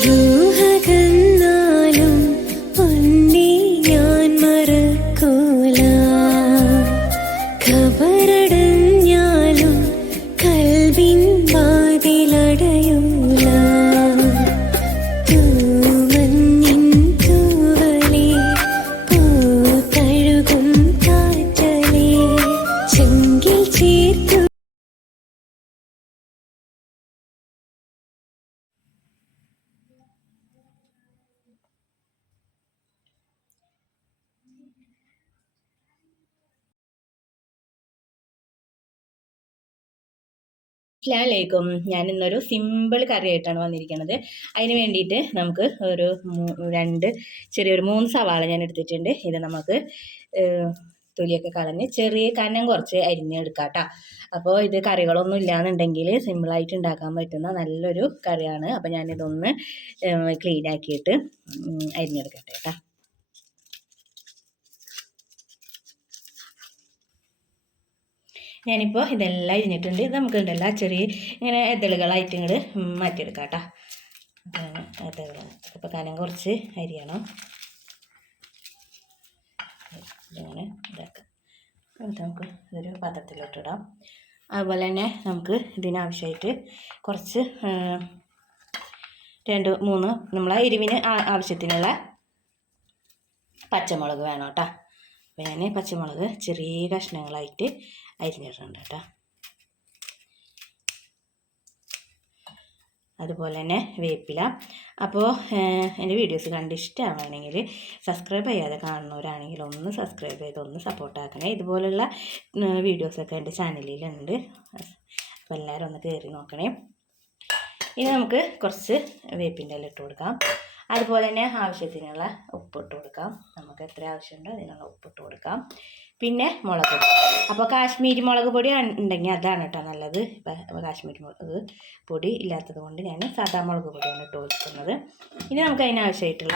ruhagan അസ്ലാമലൈക്കും ഞാൻ ഇന്നൊരു simple കറി ആയിട്ടാണ് വന്നിരിക്കുന്നത് അതിന് വേണ്ടിയിട്ട് നമുക്ക് ഒരു രണ്ട് ചെറിയൊരു മൂന്ന് സവാള ഞാൻ എടുത്തിട്ടുണ്ട് ഇത് നമുക്ക് തൊലിയൊക്കെ കളഞ്ഞ് ചെറിയ കനം കുറച്ച് അരിഞ്ഞെടുക്കാം കേട്ടോ അപ്പോൾ ഇത് കറികളൊന്നും ഇല്ലാന്നുണ്ടെങ്കിൽ സിമ്പിളായിട്ട് ഉണ്ടാക്കാൻ പറ്റുന്ന നല്ലൊരു കറിയാണ്. അപ്പോൾ ഞാനിതൊന്ന് ക്ലീൻ ആക്കിയിട്ട് അരിഞ്ഞെടുക്കട്ടെ കേട്ടോ ഞാനിപ്പോൾ ഇതെല്ലാം ഇരിഞ്ഞിട്ടുണ്ട്. ഇത് നമുക്ക് ഉണ്ടല്ലോ ചെറിയ ഇങ്ങനെ എതളുകളായിട്ട് ഇങ്ങോട്ട് മാറ്റിയെടുക്കാം കേട്ടോ. അപ്പോൾ കനം കുറച്ച് അരിയണം ഇതിങ്ങനെ ഇതാക്കാം. എന്നിട്ട് നമുക്ക് ഇതൊരു പാത്രത്തിലോട്ടിടാം അതുപോലെ തന്നെ നമുക്ക് ഇതിനാവശ്യമായിട്ട് കുറച്ച് രണ്ട് മൂന്ന് നമ്മളെ എരിവിന് ആവശ്യത്തിനുള്ള പച്ചമുളക് വേണം കേട്ടോ. അപ്പോൾ പച്ചമുളക് ചെറിയ കഷ്ണങ്ങളായിട്ട് അരിഞ്ഞിടുന്നുണ്ട് കേട്ടോ. അതുപോലെ തന്നെ വേപ്പില. അപ്പോൾ എന്റെ വീഡിയോസ് കണ്ട് ഇഷ്ടമാണെങ്കിൽ സബ്സ്ക്രൈബ് ചെയ്യാതെ കാണുന്നവരാണെങ്കിൽ ഒന്ന് സബ്സ്ക്രൈബ് ചെയ്ത് ഒന്ന് സപ്പോർട്ടാക്കണേ ഇതുപോലുള്ള വീഡിയോസൊക്കെ എന്റെ ചാനലിലുണ്ട്. അപ്പോൾ എല്ലാവരും ഒന്ന് കയറി നോക്കണേ. ഇനി നമുക്ക് കുറച്ച് വേപ്പിന്റെ ഇല ഇട്ട് കൊടുക്കാം. അതുപോലെ തന്നെ ആവശ്യത്തിനുള്ള ഉപ്പിട്ട് കൊടുക്കാം. നമുക്ക് എത്ര ആവശ്യമുണ്ടോ അതിനുള്ള ഉപ്പിട്ട് കൊടുക്കാം. പിന്നെ മുളക് പൊടി. അപ്പോൾ കാശ്മീരി മുളക് പൊടി ഉണ്ടെങ്കിൽ അതാണ് കേട്ടോ നല്ലത്. കാശ്മീരി മുളക് പൊടി ഇല്ലാത്തത് കൊണ്ട് ഞാൻ സാധാ മുളക് പൊടിയാണ് ഇട്ട് കൊടുക്കുന്നത്. ഇനി നമുക്ക് അതിനാവശ്യമായിട്ടുള്ള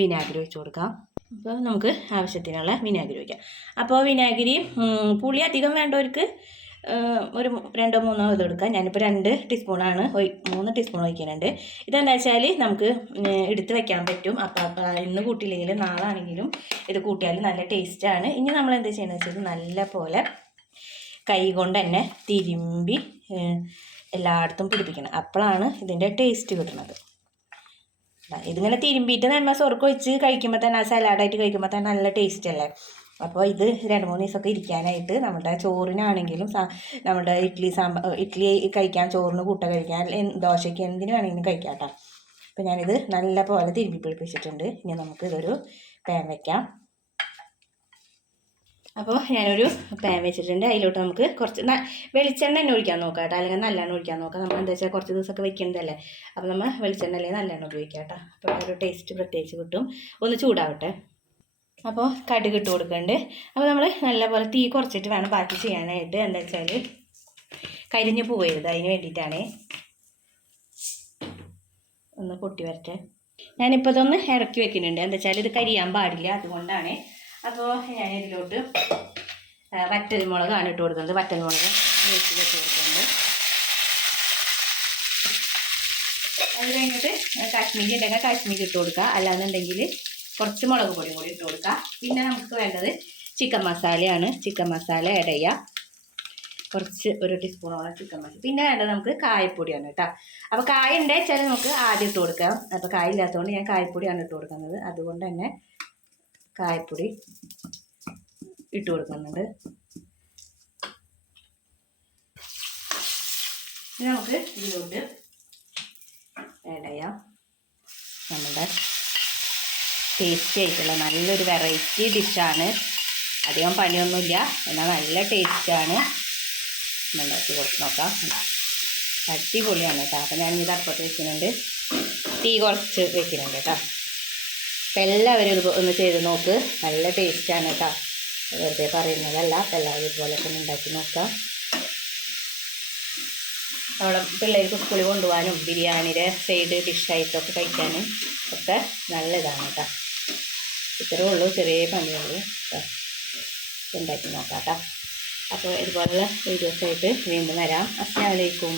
വിനാഗിരി ഒഴിച്ച് കൊടുക്കാം. അപ്പോൾ നമുക്ക് ആവശ്യത്തിനുള്ള വിനാഗിരി ഒഴിക്കാം. അപ്പോൾ വിനാഗിരി പുളി അധികം വേണ്ടവർക്ക് ഒരു രണ്ടോ മൂന്നോ ഇത് എടുക്കാം. ഞാനിപ്പോൾ രണ്ട് ടീസ്പൂണാണ് മൂന്ന് ടീസ്പൂൺ ഒഴിക്കുന്നുണ്ട്. ഇതെന്താ വെച്ചാൽ നമുക്ക് എടുത്ത് വെക്കാൻ പറ്റും. അപ്പം ഇന്ന് കൂട്ടിയില്ലെങ്കിൽ നാളെ ആണെങ്കിലും ഇത് കൂട്ടിയാൽ നല്ല ടേസ്റ്റാണ് ഇനി നമ്മൾ എന്താ ചെയ്യുന്നത് വെച്ചാൽ നല്ല പോലെ കൈ കൊണ്ട് തന്നെ തിരുമ്പി എല്ലായിടത്തും പിടിപ്പിക്കണം. അപ്പോഴാണ് ഇതിന്റെ ടേസ്റ്റ് കിട്ടുന്നത് ഇതിങ്ങനെ തിരുമ്പിയിട്ട് നമ്മൾ സ്വർക്ക് വെച്ച് കഴിക്കുമ്പോൾ തന്നെ ആ സലാഡായിട്ട് കഴിക്കുമ്പോൾ തന്നെ നല്ല ടേസ്റ്റ് അല്ലേ? അപ്പോൾ ഇത് രണ്ട് മൂന്ന് ദിവസമൊക്കെ ഇരിക്കാനായിട്ട് നമ്മുടെ ചോറിനാണെങ്കിലും നമ്മുടെ ഇഡ്ഡലി സാമ്പാർ ഇഡ്ഡലി കഴിക്കാൻ ചോറിന് കൂട്ട കഴിക്കാൻ ദോശയ്ക്ക് എന്തിനു വേണമെങ്കിലും കഴിക്കാം കേട്ടോ അപ്പോൾ ഞാനിത് നല്ല പോലെ തിരുമ്പി പിടിപ്പിച്ചിട്ടുണ്ട്. ഇനി നമുക്ക് ഇതൊരു പാൻ വയ്ക്കാം അപ്പോൾ ഞാനൊരു പാൻ വെച്ചിട്ടുണ്ട്. അതിലോട്ട് നമുക്ക് കുറച്ച് വെളിച്ചെണ്ണ തന്നെ ഒഴിക്കാൻ നോക്കാം കേട്ടോ. അല്ലെങ്കിൽ നല്ലെണ്ണ ഒഴിക്കാൻ നോക്കാം. നമ്മൾ എന്താ വെച്ചാൽ കുറച്ച് ദിവസമൊക്കെ വെക്കുന്നതല്ലേ അപ്പോൾ നമ്മൾ വെളിച്ചെണ്ണ അല്ലെങ്കിൽ നല്ലെണ്ണ ഉപയോഗിക്കാം കേട്ടോ. അപ്പോൾ ഒരു ടേസ്റ്റ് പ്രത്യേകിച്ച് കിട്ടും. ഒന്ന് ചൂടാവട്ടെ. അപ്പോൾ കടുക് ഇട്ട് കൊടുക്കുന്നുണ്ട് അപ്പോൾ നമ്മൾ നല്ലപോലെ തീ കുറച്ചിട്ട് വേണം ബാക്കി ചെയ്യാനായിട്ട്. എന്താ വെച്ചാൽ കരിഞ്ഞ് പോകരുത് അതിന് വേണ്ടിയിട്ടാണ്. ഒന്ന് പൊട്ടി വരട്ടെ. ഞാനിപ്പോൾ ഇതൊന്ന് ഇറക്കി വെക്കുന്നുണ്ട്. എന്താ വെച്ചാൽ ഇത് കരിയാൻ പാടില്ല അതുകൊണ്ടാണ്. അപ്പോൾ ഞാൻ ഇതിലോട്ട് വറ്റൽമുളകാണ് വറ്റൽ മുളകാണ് ഇട്ട് കൊടുക്കുന്നത്. വറ്റൽ മുളക് വേസ്റ്റ് വെച്ച് കൊടുക്കുന്നുണ്ട്. അത് കഴിഞ്ഞിട്ട് കാശ്മീരി ഉണ്ടെങ്കിൽ കാശ്മീരി ഇട്ട് കൊടുക്കുക. അല്ലാന്നുണ്ടെങ്കിൽ കുറച്ച് മുളക് പൊടി കൂടി ഇട്ട് കൊടുക്കുക പിന്നെ നമുക്ക് വേണ്ടത് ചിക്കൻ മസാലയാണ്. ചിക്കൻ മസാല ആഡ് ചെയ്യുക കുറച്ച് ഒരു ടീസ്പൂണോളം ചിക്കൻ മസാല. പിന്നെ വേണ്ടത് നമുക്ക് കായപ്പൊടിയാണ് കേട്ടോ. അപ്പോൾ കായ ഉണ്ടെങ്കിൽ ചില നമുക്ക് ആദ്യം ഇട്ട് കൊടുക്കാം. അപ്പോൾ കായ ഇല്ലാത്തതുകൊണ്ട് ഞാൻ കായപ്പൊടിയാണ് ഇട്ട് കൊടുക്കുന്നത്. അതുകൊണ്ട് തന്നെ കായപ്പൊടി ഇട്ട് കൊടുക്കുന്നുണ്ട്. നമുക്ക് ഇതിലോട്ട് ആഡ് ചെയ്യാം. നമ്മുടെ ടേസ്റ്റി ആയിട്ടുള്ള നല്ലൊരു വെറൈറ്റി ഡിഷാണ് അധികം പണിയൊന്നുമില്ല. എന്നാൽ നല്ല ടേസ്റ്റാണ് ഉണ്ടാക്കി കൊടുത്ത് നോക്കാം. അടിപൊളിയാണ് കേട്ടോ. അപ്പം ഞാൻ ഇത് അടുപ്പത്ത് വെക്കുന്നുണ്ട്. തീ കുറച്ച് വെക്കുന്നുണ്ട് കേട്ടോ. അപ്പം എല്ലാവരും ഇത് ഒന്ന് ചെയ്ത് നോക്ക്. നല്ല ടേസ്റ്റാണ് കേട്ടോ. വെറുതെ പറയുന്നതല്ല. അപ്പം എല്ലാവരും ഇതുപോലെ ഒന്ന് ഉണ്ടാക്കി നോക്കാം. അവിടെ പിള്ളേർക്ക് സ്കൂളിൽ കൊണ്ടുപോകാനും ബിരിയാണിയുടെ സൈഡ് ഡിഷായിട്ടൊക്കെ കഴിക്കാനും ഒക്കെ നല്ലതാണ് കേട്ടോ. ഇത്രേ ഉള്ളൂ. ചെറിയ പണിയുള്ളൂ. ഉണ്ടാക്കി നോക്കാം കേട്ടോ അപ്പോൾ ഇതുപോലുള്ള വീഡിയോസായിട്ട് വീണ്ടും വരാം. അസ്സാം വലൈക്കും